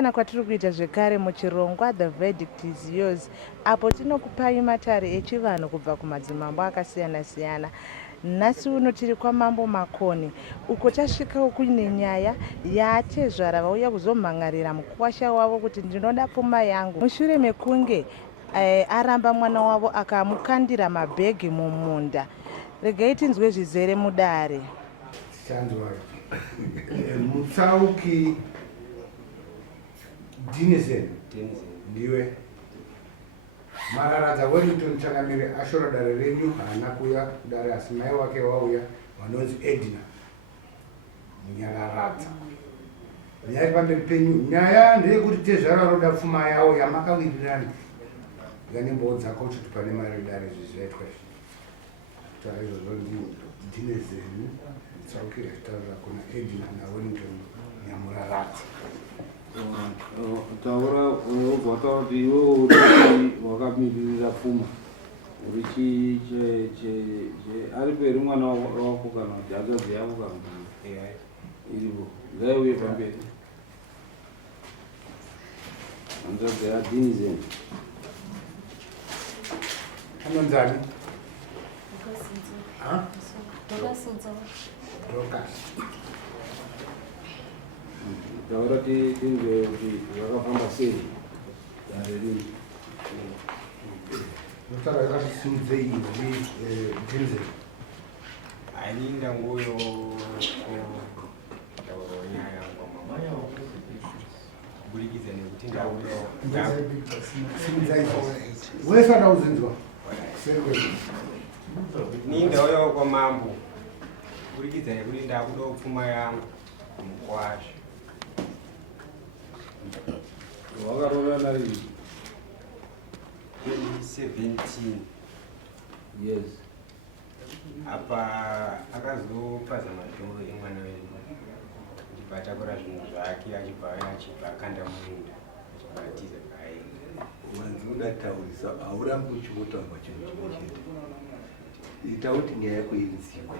kuungana kwatiri kuita zvekare muchirongwa The Verdict is Yours, apo tinokupai matare echivanhu kubva kumadzimambo akasiyana-siyana. Nhasi uno tiri kwaMambo Makoni, uko tasvika kuine nyaya yatezvara vauya kuzomhangarira mukwasha wavo kuti ndinoda pfuma yangu, mushure mekunge aramba mwana wavo akamukandira mabhegi mumunda. Regai tinzwe zvizere mudare. Mutsauki Dinesen ndiwe Mararadza Wellington Changamire ashora dare renyu haana kuya dare asi mai wake wauya vanonzi Edna Munyararadza. Nyaya pamberi penyu, nyaya ndeyekuti tezvara roda pfuma yawo yamakawirirana yanembowo dzako kuti pane mari dare zvizaitwa izvi. Taura izvozvo Dinesen Mutsauki achitaurira kuna Edna naWellington Nyamuraradza. Taura wataura kuti iwe wakamiririra pfuma uri ari peri mwana wako kana kuti hanzvadzi yako kana iripo ngaiuye pamberi. Hanzvadzi yaDinesen anonzani? Taura tinzwe kuti vakafamba sei dare rino. Notara yakasimudzei izvi Dinesen. Aninda ngoyo kutaura nyaya kwamamanya kuburikidza nekuti wese ada kuzinzwa nindauyawo kwamambo kuburikidza nekuti ndakudawo pfuma yangu mukwasha. Wakarorana rini? 2017 Yes. apa akazopaza madhoro emwana wedu achibva atakura zvinhu zvake achibva akanda munda achibva atiza kaenga. Wanzi udataurisa haurambi uchingotaurwa chinhu chimwe chete. Ita kuti nyaya yako izive.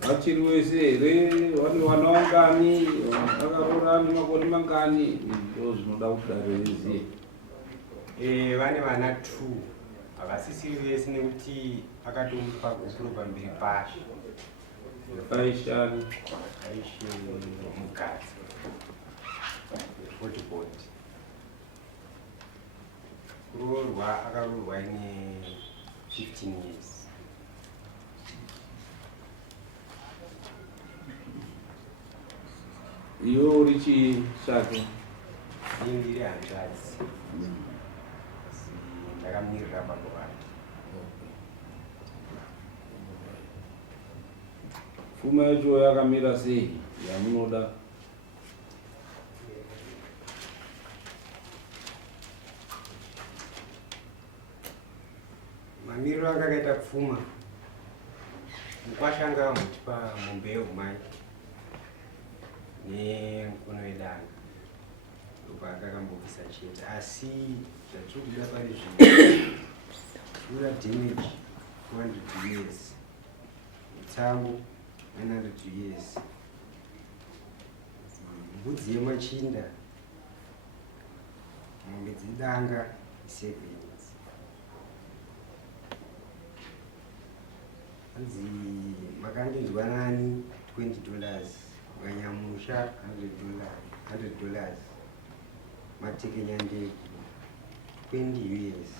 Vachiri wese here vana vangani vakarorana makore mangani ndo zvinoda kuti dare rizive. Vane vana 2 havasisiri vese nekuti akatomupa gukuru pamberi pashe Paishani aishe mukadzi Fortiport. Kuroorwa akaroorwa ine 15 years. iwe uri chii chake? Ndiri hanzvadzi asi ndakamirira baba vake. Pfuma yacho yakamira sei yamunoda? Mamiriro akakaita pfuma mukwashanga mutipa mombe yehumai nemukono wedanga ndobva akakambobvisa chete, asi zvatiri kuda pari zvinoda damage 200 years, mutsambo 900 years, mbudzi yemachinda, mombe dzedanga 7. Anzi makandinzwa nani $20, ukanyamusha $100, matekenya ndege 20 years.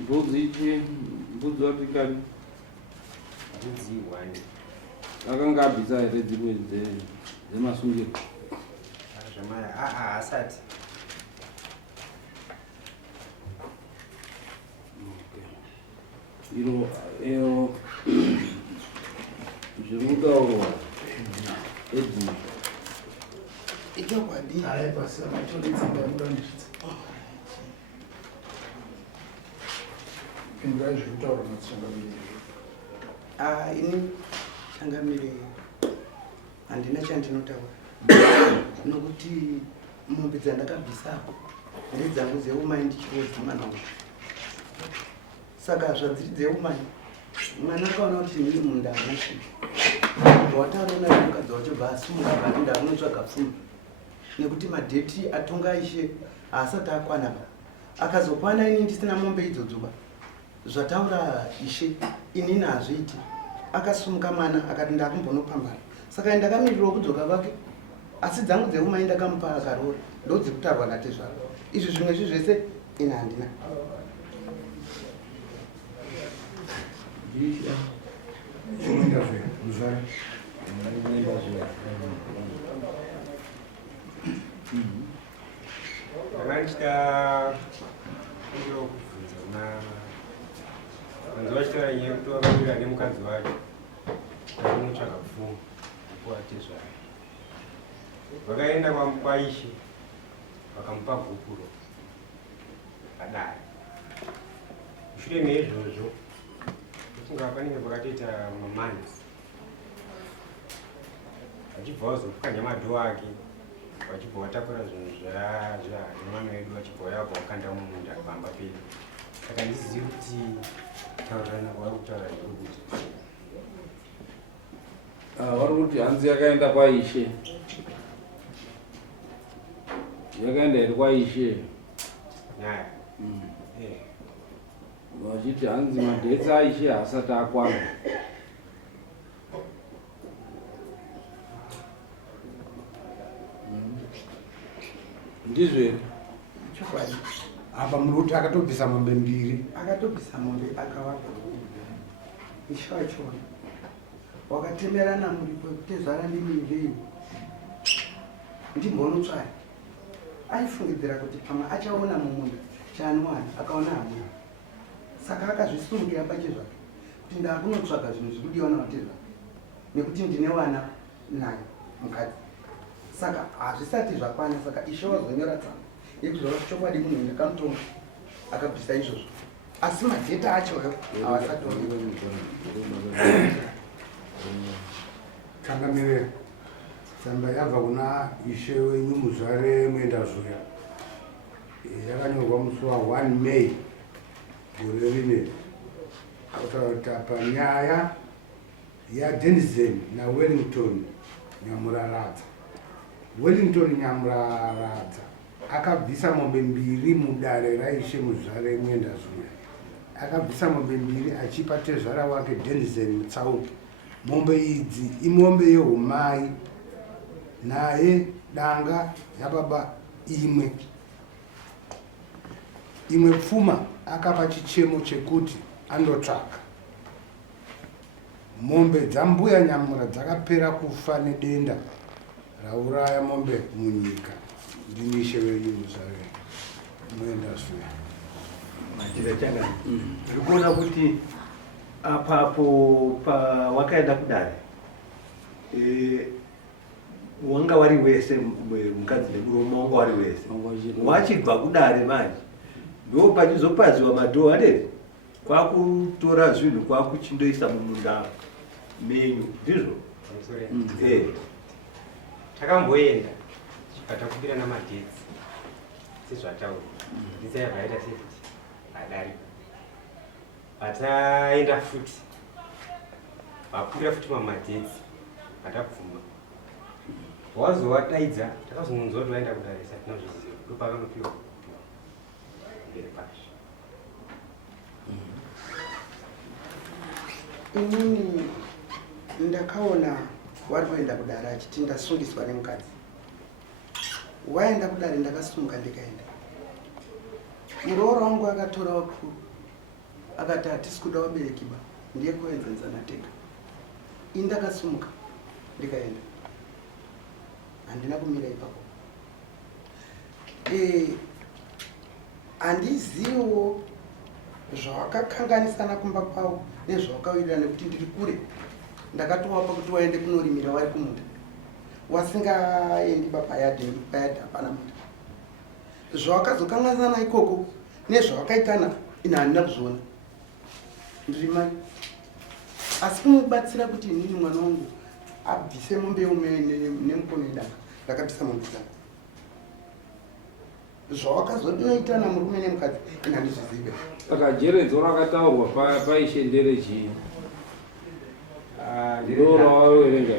Mbudzi ichi mbudzi watikani mbudzi 1 akanga abvisa here dzimwe dzemasungiro zvamaya asati. iro zvimudaurwa Edna ichokwadi hayi pasi amatolitsinda mudandisitsa pindurai zviri kutaura matsangamiri. Ini Changamire handina chandinotaura nokuti mombe dzandakabvisapo ndedzangu dzeumai ndichirodzi mwana wangu, saka zvadziri dzeumai mwana akaona kuti ndiri munda amushi wataurona mukadzi wacho basi mukabvarinda anotsvaga pfuma nekuti madheti atonga ishe haasati akwana ba akazokwana ini ndisina mombe idzodzoba zvataura ishe inini hazviiti akasumuka mwana akati ndakumbonopambana saka ndakamirirawo kudzoka kwake asi dzangu dzekumai ndakamupa akaroora ndodzekutarwa natezvaro izvi zvimwe zvese ina handina ndakachita kundo kubvunza vanzi vachitaura nyaya yekuti vakamira nemukadzi wacho anotsvaga pfuma kuwatezvaro vakaenda kwaishe vakamupa gupuro kadai mushure meizvozvo ufunga panenge pakatoita mamanzi vachibva vazopukanya madhoo ake vachibva vatakura zvinhu zvemwana wedu vachibva vayabva vakanda mumunda pamba pedu saka ndizivi kuti taurana kwavari kutaura ndekuti vari kuti hanzi yakaenda kwaishe yakaenda iri kwaishe nyaya vachiti hanzi madhetsi aishe haasati akwana ndizvo here chokwadi apa muri kuti akatobvisa mombe mbiri akatobvisa mombe akavapa ishe wachona wakatemerana muripo kutezvara ndimivei ndimbonotsvaya aifungidzira kuti pamwe achaona mumunda chaanowana akaona hamuna saka akazvisungira pache zvake kuti ndakunotsvaga zvinhu zvikudiwa navatezvake nekuti ndine wana naye mukadzi saka hazvisati zvakwana saka ishe wazonyora tsamba yekuzvora chokwadi munhu ndakamutonga akabvisa izvozvo asi madheta achoyo havasatonga tangamirira tsamba yabva kuna ishe wenyu muzvare Mwendazuya yakanyorwa musi wa 1 May gore rine akataura kuti apa nyaya yaDenizen naWellington Nyamuraradza. Wellington Nyamuraradza akabvisa mombe mbiri mudare raishe muzvare Mwendazuya akabvisa mombe mbiri achipa tezvara wake Denizen Mutsauni. Mombe idzi imombe yehumai naye danga yababa imwe pfuma akapa chichemo chekuti andotsvaka. Mombe dzambuya Nyamura dzakapera kufa nedenda rauraya mombe munyika. Ndini ishe wenyu muzvare Mwendazuya. Machira changa ndikuona kuti apapo pawakaenda kudare wanga wari wese mukadzi nemurume wanga wari wese wachibva kudare manje ndo pachizopadziwa madhoo adere kwakutora zvinhu kwakuchindoisa mumunda menyu ndizvo takamboenda patakubira namadhetsi sezvataura ndisayabvaita sekuti adari pataenda futi vakwira futi mamadhetsi patapfuma wazovadaidza takazongonzwa kuti vaenda kudarisa tinozviziva ndopakanopiwa mberi pashi inini ndakaona wari kuenda kudare achiti ndasundiswa nemukadzi waenda kudare ndakasumuka ndikaenda muroora wangu akatora wakuru akati hatisi kuda wabereki ba ndiye kuenzenzana tega ini ndakasumuka ndikaenda handina kumira ipapo handizivo zvawakakanganisana kumba kwavo nezvawakawirira nekuti ndiri kure ndakatowapa kuti waende kunorimira wari kumunda wasingaendi papayadhi nekuti payadhi hapana munda zvawakazokanganisana ikoko nezvawakaitana ina handina kuzviona ndiri mai asi kumubatsira kuti inini mwana wangu abvise mombe yeume nemukono edanga ndakabvisa mombe dzangu zvawakazonoitana murume nemukadzi ina handizvizive. Saka jeredzo rakataurwa paishe nderechii ndiro wawerenga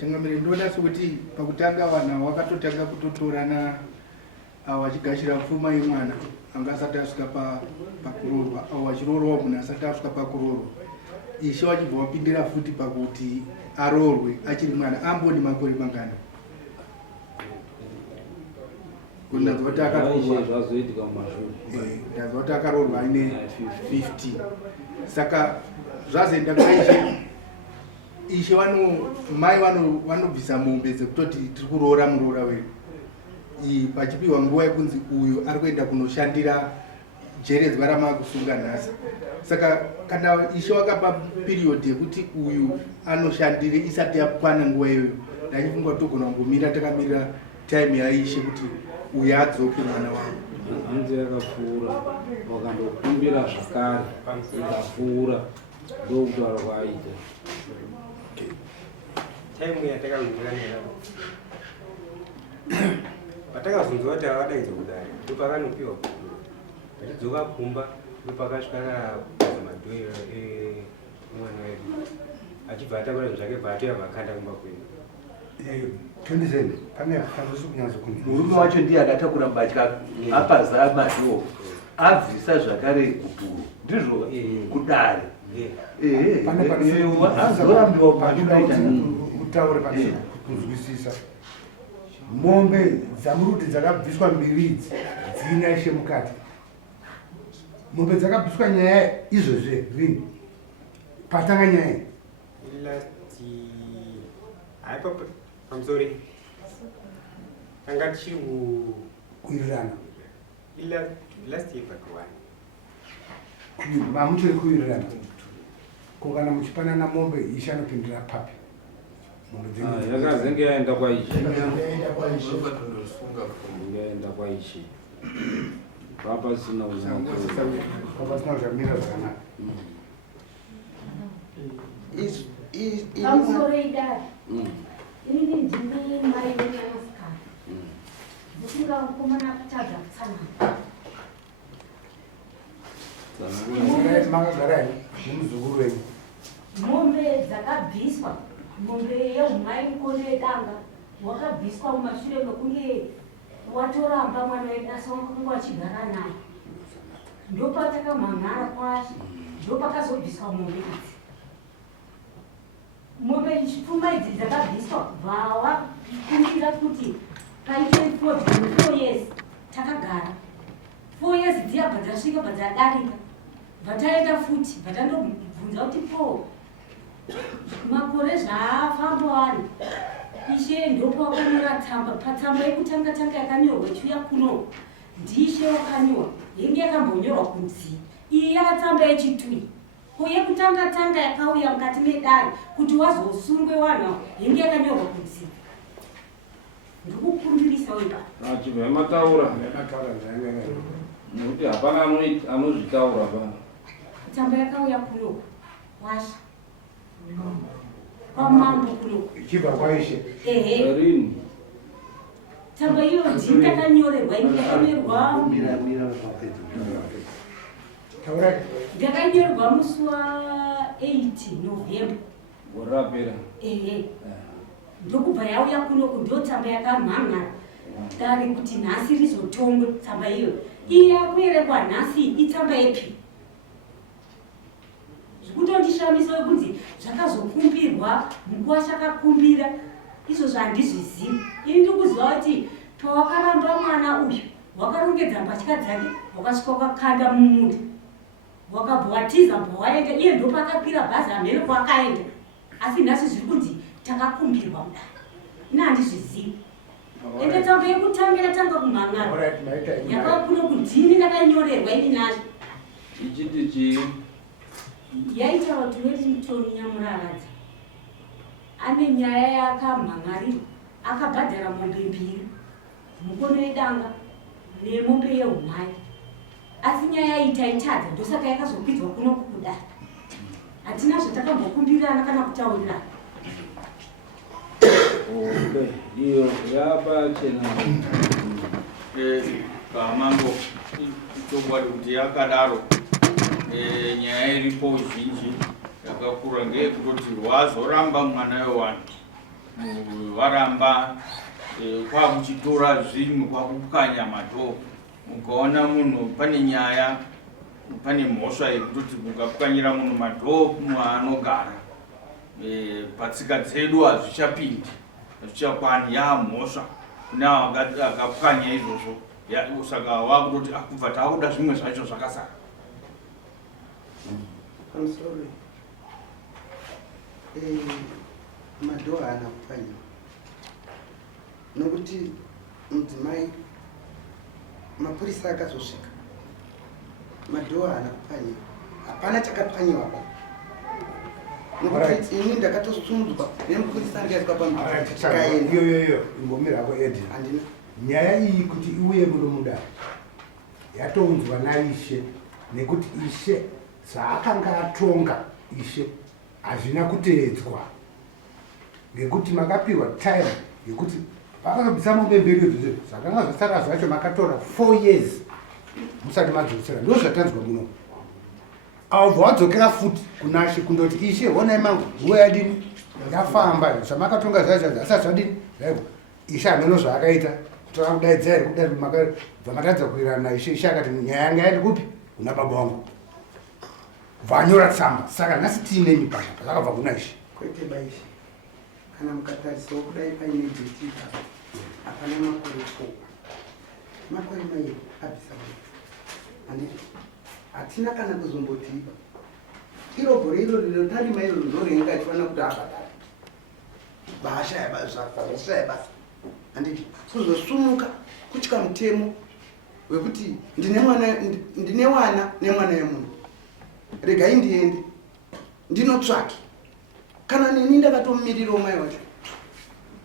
changamire ndoda sekuti pakutanga vanhu vakatotanga kutotorana vachigashira pfuma yemwana anga asati asvika pakuroorwa avo vachiroorwa munhu asati asvika pakuroorwa ishe vachibva vapindira futi pakuti aroorwe achiri mwana amboni makore mangana ndazva kuti akaroorwa aine 50 saka zvazoenda ishe mai vanobvisa mombe dzekutoti tiri kuroora muroora wedu pachipiwa nguva yekunzi uyu ari kuenda kunoshandira jeredzwa ramakusunga nhasi saka kana ishe wakapa piriyodhi yekuti uyu anoshandire isati yakwana nguva iyoyo ndachifunga togona kungomira takamirira time yaishe kuti uyu adzoke mwana wangu hanzi yakapfuura wakandokumbira zvakare ikapfuura ndokutaura kwaita time yatakawiranira patakazonzwa kuti avadaidzo kudai ndopakanopiwa vachidzoka kumba ndopakasvika madhoiro emwana wedu achibva atakura zvake bvaatoya vakanda kumba kwenu 27 pane hazvisi kunyazo murume wacho ndiye akatakura mbatya apaza madhoo abvisa zvakare kuturo ndizvo kudare utaure kunzwisisa mombe dzamuruti dzakabviswa mbiridzi dzina ishe mukati mombe dzakabviswa nyaya izvozve rini patanga nyaya haipo pamusori tanga tichiri kuwirirana last year pakuwana mamuchiri kuwirirana ko kana muchipanana mombe ishe anopindira papi yakazenge yaenda kwaishe papasina zvamira zvakanaka pamusoro idari inini ndine mai venanasikana ndisinga mukomana kutadza kutsanana makagarai nemuzukuru wenyu mombe dzakabviswa mombe yeumai mukone wedanga wakabviswa mumashure mekunge watoramba mwana wedu asakunge wachigara naye ndopatakamhanhara kwashe ndopakazobviswa mombe idzi mombe pfuma idzi dzakabviswa vawakumbira kuti paite 4 years takagara 4 years dziya bvadzasvika bvadzadarika bvataenda futi bvatandobvunza kuti 4 makore zvaafamba wani ishe ndopakanyora tsamba patsamba yekutanga tanga yakanyorwa ichiuya kuno ndiishe wakanyorwa yenge yakambonyorwa kunzi iyi yakatsamba yechitwi ko yekutanga tanga yakauya mukati medare kuti wazosungwe wanhu yenge yakanyorwa kunzi ndikukumbirisa weba achibva mataura nekuti hapana anozvitaura pano tsamba yakauya kuno washa kwamambo kuno ichibva kwaishe rini tsamba iyo ndini yakanyorerwa yakanyorerwa ndakanyorerwa musi wa8 November gorapera ndokubva yauya kunoku ndo tsamba yakamhanhara dari kuti nhasi rizotongwe tsamba iyo iyi yakuyerekwa nhasi itsamba yepi zvekutondishamisa wekunzi zvakazokumbirwa munguva chakakumbira izvozvo handizvizivi ini ndikuziva kuti pawakaramba mwana uyu wakarongedza mbatya dzake wakasvika wakakanda mumunda wakabva watiza bva waenda iye ndopakakwira bhazi hamene kwakaenda asi nhasi zviri kunzi takakumbirwa mudare ina handizvizivi ende tsamba yekutangira tanga kumhanhara yakakuno kudhini ndakanyorerwa ini nazvo ichiti chii yaita vati weti mutoni nyamuraradza ane nyaya yakamhanharirwa akabhadhara mombe 2 mukono wedanga nemombe yeumai asi nyaya iyi taitadza ndosaka yakazokwidzwa kuno kukudai hatina zvatakambokumbirana kana kutaurirana iyo yapachena Kamango chokwadi kuti yakadaro nyaya iripo zhinji yakakura ngeyekutoti wazoramba mwana wevanhu waramba kwakuchitora zvinhu kwakupwanya madhoo ukaona munhu pane nyaya pane mhosva yekutoti mukapwanyira munhu madhoo mwaanogara patsika dzedu hazvichapindi hazvichakwani yaamhosva kune akapwanya izvozvo saka wakutoti kubva taakuda zvimwe zvacho zvakasara. Pamusoro madhoo haana kupwanyiwa nokuti mudzimai mapurisa akazosvika madhoo haana kupwanyiwa, hapana chakapwanyiwa pa nokuti ini ndakatosumudzwa nemupurisa ndikaiswa pamutikaenda iyoyoyo ingomirapo edi handina nyaya iyi kuti iuye muno mudare yatounzwa naishe nekuti ishe zvaakanga atonga ishe hazvina kuteedzwa ngekuti makapiwa time yekuti vakazobvisa mombe mberi izvozvo zvakanga zvasara zvacho makatora 4 years musati madzokera ndo zvatanzwa muno abva wadzokera futi kunashe kundoti ishe honai mangu nguva yadini yafamba zvamakatonga zvacho asati zvadini ishe hameno zvaakaita kutora kudaidzai kudai bvamatadza kuirana naishe ishe akati nyaya yanga yati kupi kuna baba wangu vanyora tsamba saka nhasi tiine mipaka zvakabva kuna ishe kwete baishe kana mukatarisawo kudai paine jetika hapana makore 4 makore mairi abvisa handiti hatina kana kuzombotiba irobhore iro rinotarima iro rinorenga ichifanira kuti abhadari bashaya basa handiti kuzosumuka kutya mutemo wekuti ndine wana nemwana wemunhu regai ndiende ndinotsvake kana nini ndakatomumirirawo mai wacho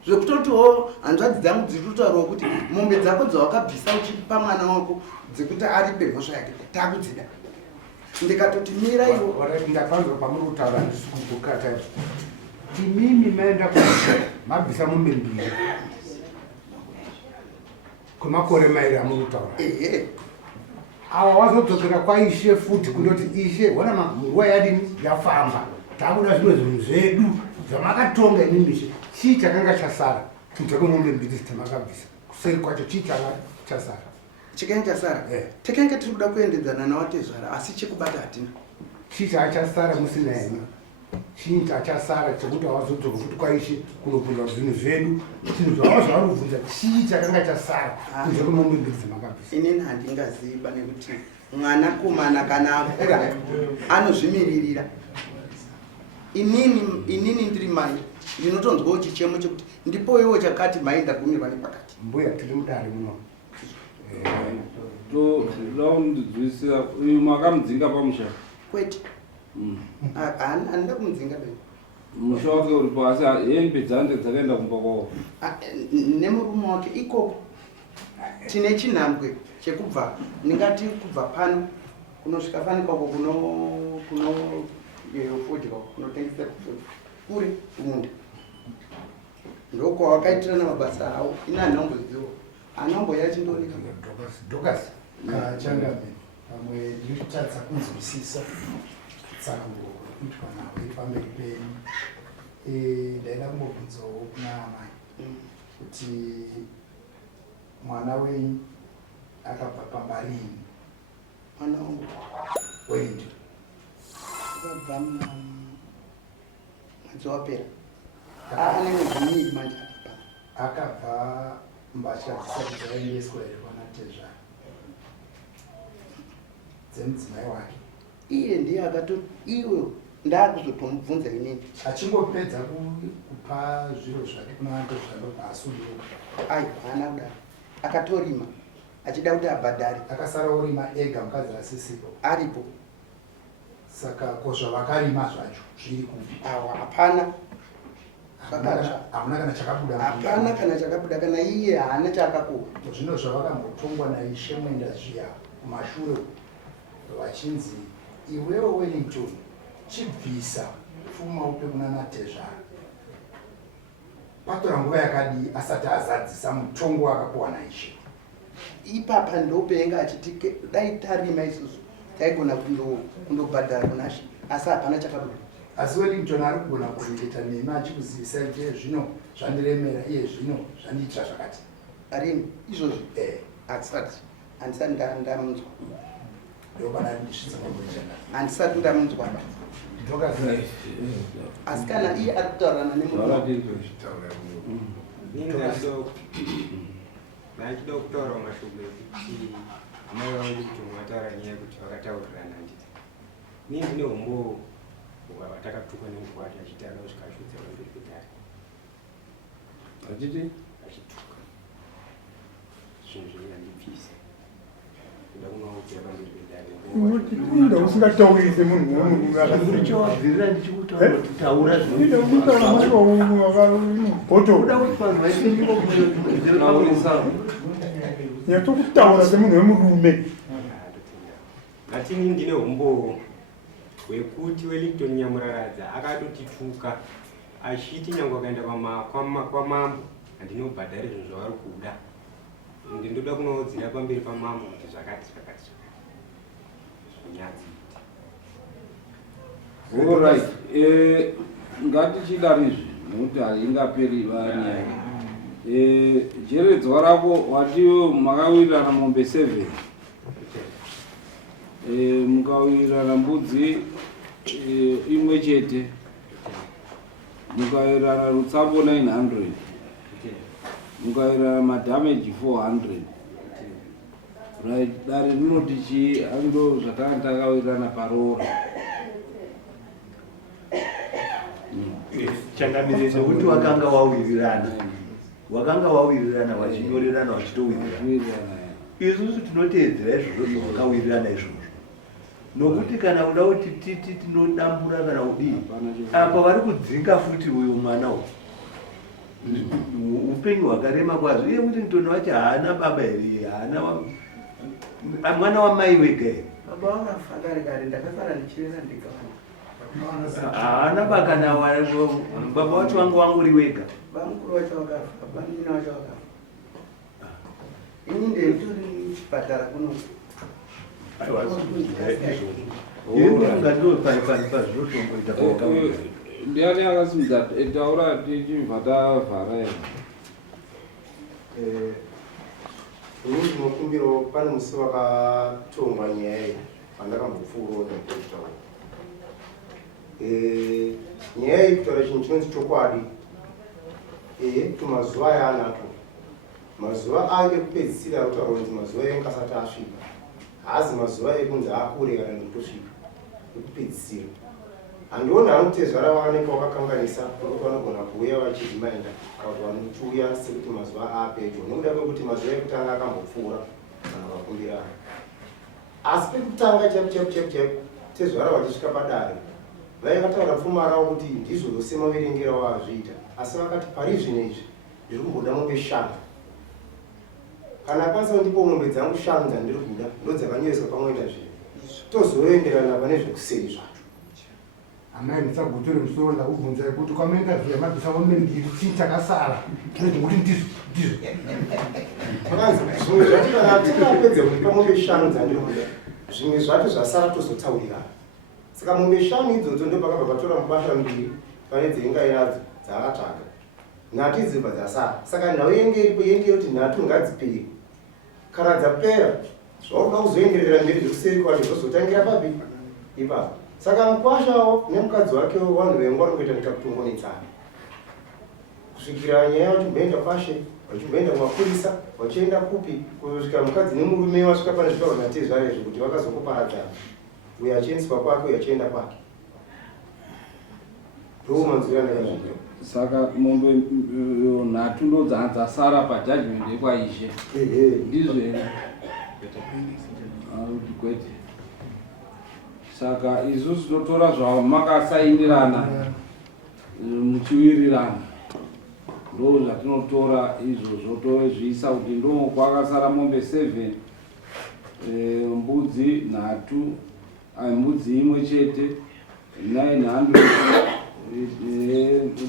zvekutotiwo hanzvadzi dzangu dziri kutaurawo kuti mombe dzako dzawakabvisa uchipa mwana wako dzekuti aripe mhosva yake takudzida ndikatoti mira iwo ndafanzwa pamuri kutaura handisi kugokata imimi maenda mabvisa mombe mbiri kwemakore mairi amuri kutaura awa wazodzokera kwaishe futi kundoti ishe ona nguva yadini yafamba takuda zvimwe zvinhu zvedu zvamakatonga imimishe chii chakanga chasara kunze kwemombe mbiri dzitamakabvisa kuseri kwacho chii changa chasara chikanga chasara takanga tiri kuda kuendedzana nawatezvara asi chekubata hatina chii chaachasara musina henyu chii chachasara chekuti awazodzoka futi kwaishe kunopinda zvinhu zvedu chinhu zvava zvavari kubvunza chii chakanga chasara kunze kwemombe mbiri dzamakabvisa inini handingaziva nekuti mwana komana kana akura anozvimiririra inini ndiri mai ndinotonzwawo chichemo chekuti ndipoiwo chakati mai ndagumirwa nepakati mbuya tiri mudare muno laundidzwisira uyu makamudzinga pamusha kwete handida kumudzinga be musha wake uri pasi hembe dzange dzakaenda kumba kwavo nemurume wake ikoko tine chinhambwe chekubva ndingati kubva pano kunosvika pane kwako kuno fodya kunotengesa kure munda ndokwawakaitirana mabasa awo ina hanamboziwo hanamboya chindorika Dokas kachangabe pamwe ndiri kutadza kunzwisisa tsaruko itwa nawe pamberi penyu ndaida kumbobvunzawo kuna amai kuti mwana wenyu akabva pambarini mwana wangu wendu akabva mwedzi wapera ane mwedzi miviri manje akabva mbatya dzisati dzaendeswa here kwanatezvara dzemudzimai wake iye ndiye iwe ndaakuzotomubvunza inini achingopedza kupa zviro zvake kuna natezvara asudiro ai haana kudaro akatorima achida kuti abhadhari akasara urima ega mukadzi asisipo aripo saka kozva vakarima zvacho zviri kupi awa hapana hamuna kana chakabuda hapana kana chakabuda kana iye haana chaakakuwa zvino zvavakambotongwa naishe mwenda zviya kumashure vachinzi iwewo Wellington chibvisa pfuma upe kuna natezvara patora nguva yakadi asati azadzisa mutongo akapuwa naishe ipapa ndopenga achiti dai tarima isusu taigona kundobhadhara kunashe, asi hapana chakabuda. Asi Wellington ari kugona kureketa nemi achikuzivisa kuti zvino zvandiremera iye zvino zvandiitira zvakati. Arini izvozvo hatisati ndamunzwa. Ndopana ndisvitsa pakuitana. Handisati ndamunzwa. Asi kana iye ari kutaurana ndachida kutaura mashoko ekuti mai vangu kuti mwataura nyaya yekuti vakataurirana handiti. Ini ndine umbo watakatuka nemukwati achiti akasvika ashudza pamberi pedare. Achiti? Achituka. Zvinhu zviri handipfise. Kuda kumaudza pamberi pedare. Unda usingataurisi munhu wemurume akazvichawabvirira ndichikutaura kuti taura unda kutaura mashoko akagoto uda kuti vanhu vaitengikotaurisa nyatokutaura semunhu wemurume. Ngatini ndine umbo hwekuti Wellington Nyamuraradza akatotituka achiti nyange akaenda kwamambo handinobhadhari zvinhu zvavari kuda. Ndinoda kunoudzira pamberi pamambo kuti zvakati Alright, ngatichidarizve nokuti haingaperi vanyaya. Jeredzwa rako watiwo makawirirana mombe 7, mukawirirana mbudzi imwe chete, mukawirirana rutsambo 900, mukawirirana madhameji 400. Right, dare rinoti chii ando zvatakawirirana parora. changamiriso kuti wakanga wawirirana wachinyorerana wachitowirirana. Isusu tinoteedzera izvozvo zvawakawirirana izvozvo, nokuti kana uda kuti titi tinodambura kana udii apa vari kudzinga futi uyu mwana upenyu hwakarema kwazvo. Iye Wellington wacho haana baba here, haana mwana wamai wega here. Baba wakafa kare ndakasara ndichirera ndega. Haana bakana baba wacho wangu wanguri wega. Bamukuru wacho wakafa, bamina wacho wakafa. Ini ndeitori chipatara kuno. Ndiani akasimudza taura tichibva tavhara here. Ini ndinokumbirawo pane musi wakatongwa nyaya iyi pandakambopfuurawo nekutaura. Nyaya iyi kutaura chinhu chinonzi chokwadi. Mazuva aya anato, mazuva ake kupedzisira kutaura kunzi mazuva enga asati asvika, haasi mazuva ekunzi akure kana ndotosvika ekupedzisira. Handiona anotezvara vaoneka wakakanganisa kuti vanogona kuuya vachizimaenda kana kuti vanochiuya sekuti mazuva apedyo, nekuda kwekuti mazuva ekutanga akambopfuura kana vakumbirana. Asi pekutanga chaipo tezvara vachisvika padare vaikataura pfuma ravo kuti ndizvo semaverengero wazviita, asi vakati pari zvino izvi ndiri kumboda mombe 5. Kana kwanisa ndipo mombe dzangu 5 dzandiri kuda ndodzakanyoreswa pamwenda zvino tozoenderana pane zvekuseri zvacho. Amai ndisagutore musoro ndakubvunzai kuti kwamenda zviya mabvisa mombe mbiri chii chakasara tinoti kuti ndizvo. Makanzi zvimwe zvacho kana tikapedza kupa mombe 5 dzandiri kuda, zvimwe zvacho zvasara tozotaurirana. Saka mombe 5 idzodzo ndopakabva patora mubasha 2 pane dzinga inadzo dzaakatsvaga. Nhatu idzibva dzasara. Saka nhau yenge iripo yenge kuti nhatu ngadziperi. Kana dzapera zvauda kuzoenderera mberi zvekuseri kwacho zvozotangira papi ipapo. Saka mukwashawo nemukadzi wakewo vanhu vengu vari kuita nekakutongonetsana kusvikira nyaya vachimboenda kwashe, vachimboenda kumapurisa, vachienda kupi kusvika mukadzi nemurume vasvika pane zvitauro natezvarezvo kuti vakazokuparadzana, uyo achiendeswa kwake, uyo achienda kwake. Ndomanzwira ndakazvita. Saka mombe 3 ndo dzasara pajudgment yekwaishe. Ndizvo here. Kwete. Saka isusu totora zvavo makasaindirana muchiwirirana, ndo zvatinotora izvozvo tozviisa kuti ndo kwakasara mombe 7, mbudzi 3, mbudzi imwe chete 900,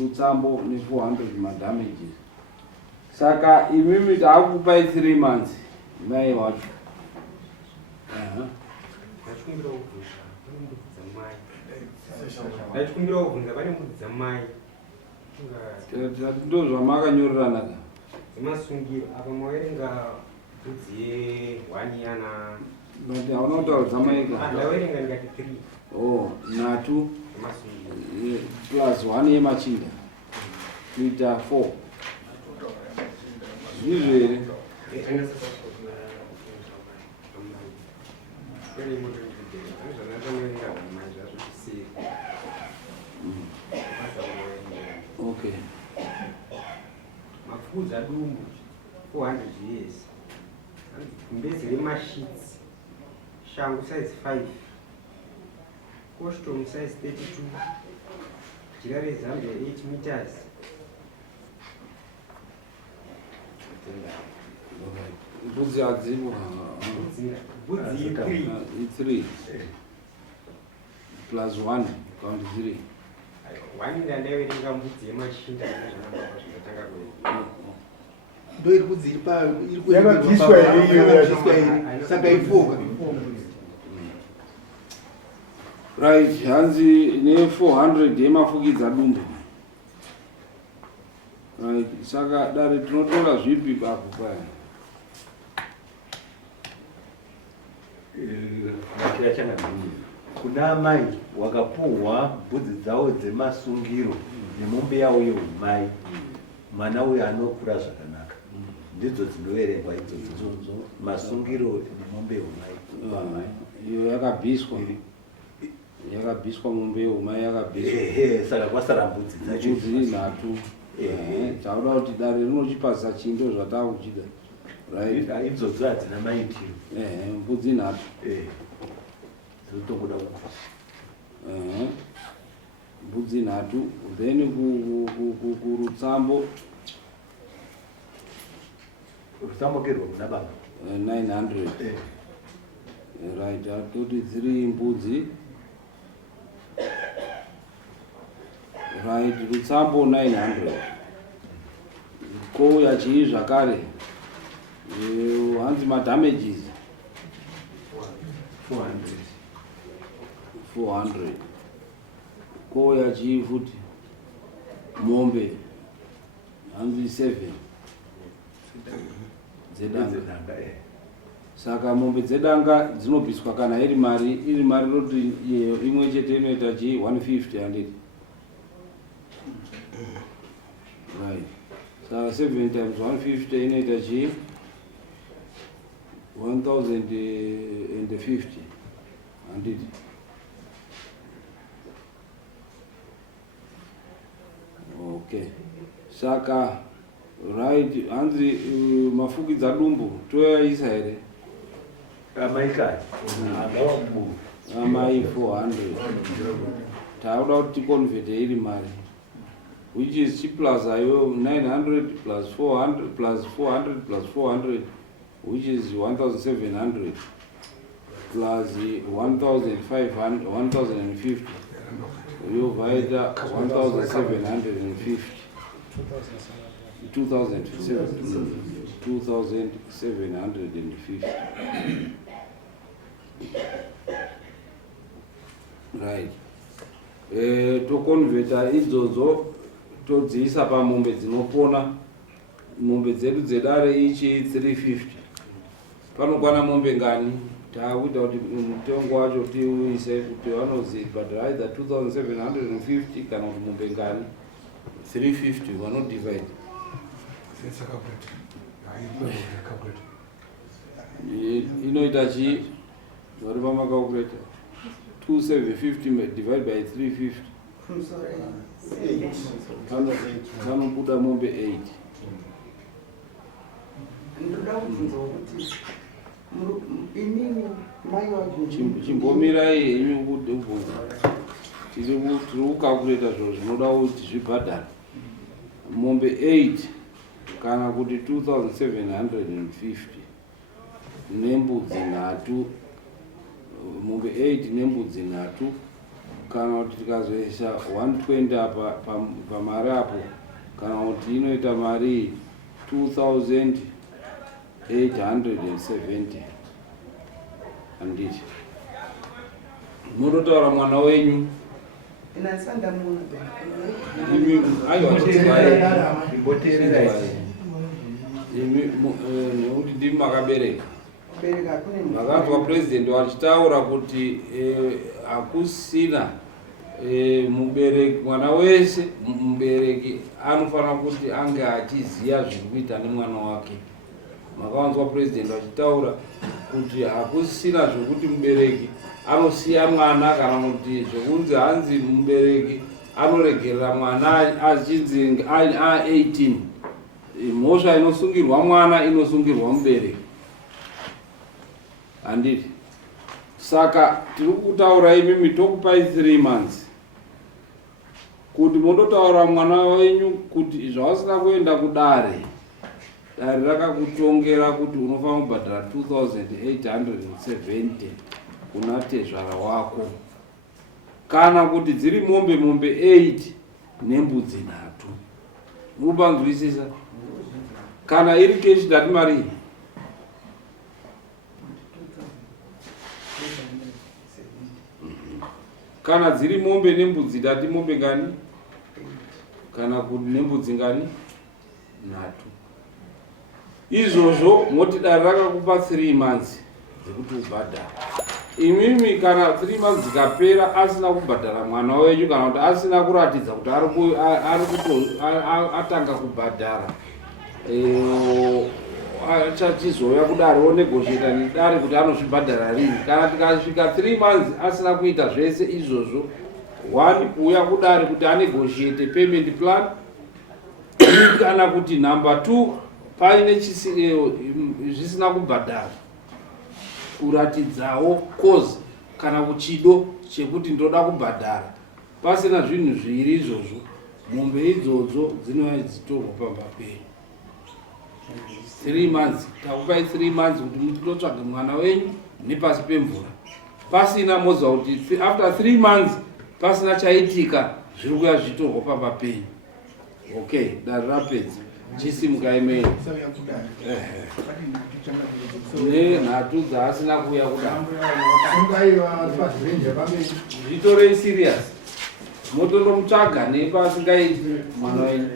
rutsambo ne400 madamages. Saka imimi taakupai 3 months mai wacho ndachikumbira kubvunza pane mbudzi dzamai ndachikumbira kubvunza pane mbudzi dzamai ndo zvamakanyorerana ka dzemasungiro apa maverenga mbudzi ye1 yana but hauna kutaura dzamai ka ndaverenga ndikati 3 nhatu dzemasungiro plus 1 yemachinda kuita 4 zvizvo here okay mafudza dumbu 400 years mbezi remashits shangu size 5 costume size 32 jira rezambia 8 meters mbudzi hadzipo mbudzi 3 plus 1 count 3 1 ndandaverenga mbudzi yemashinda zvinatanga kuenda ndo iri kudzi Yakabviswa here iri saka ifoka right hanzi ne400 yemafukidza dumbu right saka dare tinotora zvipi papo paya kuna mai wakapuhwa mbudzi dzawo dzemasungiro nemombe yawo yeumai mwana uyo anokura zvakanaka ndidzo dzinoverengwa idzodzo masungiro nemombe yeumai iyo yakabviswa mombe yeumai yakabviswa saka kwasara mbudzi dzacho mbudzi nhatu tauda kuti dare rinochipasa chindo zvatakuchida right idzodzo hadzina maitiro mbudzi nhatu dzinotongoda kufa mbudzi nhatu then kurutsambo rutsambo kerwa kuna baba 900 right atoti 3 mbudzi right rutsambo 900 kouya chii zvakare hanzi madamages 400 kouya chii futi mombe hanzi 7 dzedanga saka mombe dzedanga dzinobviswa kana iri mari roti imwe chete inoita chii 150 handiti right saka 7 times 150 inoita chii 1050 handiti okay saka right hanzi mafukidza dumbu toyaisa here amai 400 tauda kuti tikonvhete iri mari which is chiplus ayo 900 plus 400 plus 400 plus 400 which is 1700 plus 1500 1050 yovaita 1750 2750 right tokonvheta idzodzo todziisa pamombe dzinopona mombe dzedu dzedare ichi 350 panokwana mombe ngani takuita kuti mutengo wacho tiuise kuti vanozibhadhara either 2750 kana kuti mombe ngani 350 vanodivide inoita chii vari pamakakureta 2750 divide by 350 panobuda mombe 8 ndoda kubvunzawo kuti inini mai wacho chimbomirai henyu kubvunza tiri kukakureta zviro zvinoda kuti zvibhadhara mombe 8 kana kuti 2750 nembudzi nhatu mombe 8 nembudzi nhatu kana kuti tikazoisa 120 apa pamari apo kana kuti inoita mari 2000 870 handiti munotaura mwana wenyu nekuti ndimi makabereka makanzwa purezidendi vachitaura kuti hakusina mubereki mwana wese mubereki anofanira kuti ange achiziva zviri kuita nemwana wake. Makawanzwa purezidendi vachitaura kuti hakusina zvokuti mubereki anosiya mwana kana kuti zvokunzi hanzi mubereki anoregerera mwana achinzi a18. Mhosva inosungirwa mwana inosungirwa mubereki handiti. Saka tiri kutaura imi tokupai 3 months kuti mondotaura mwana wenyu kuti zvawasina kuenda kudare, dare rakakutongera kuti unofanira kubhadhara 2870 kuna tezvara wako, kana kuti dziri mombe 8 nembudzi 3. Mubanzwisisa? Kana iri keshi dati mari kana dziri mombe nembudzi dati mombe ngani, kana kuti nembudzi ngani 3. Izvozvo moti dare rakakupa 3 months dzekuti ubhadhara. Imimi kana 3 months dzikapera asina kubhadhara mwana wenyu kana kuti asina kuratidza kuti atanga kubhadhara, achachizoya kudare onegotiata nedare kuti anozvibhadhara rini. Kana tikasvika 3 months asina kuita zvese izvozvo, 1 kuuya kudare kuti anegotiate payment plan, kana kuti number 2 paine zvisina kubhadhara, kuratidzawo cause kana kuchido chekuti ndoda kubhadhara. Pasina zvinhu zviri izvozvo, mombe idzodzo dzinouya dzitorwa pamba penyu. 3 months, takupai 3 months kuti mutotsvaga mwana wenyu nepasi pemvura. Pasina moza kuti after 3 months pasina chaitika zviri kuya zvitorwa pamba penyu. Okay, dare rapedza. Chisimuka email. Nenhatu dzaasina kuuya kudaro. Zvitorei serious. Motondomutsvaga nepasingaiti mwana wenyu.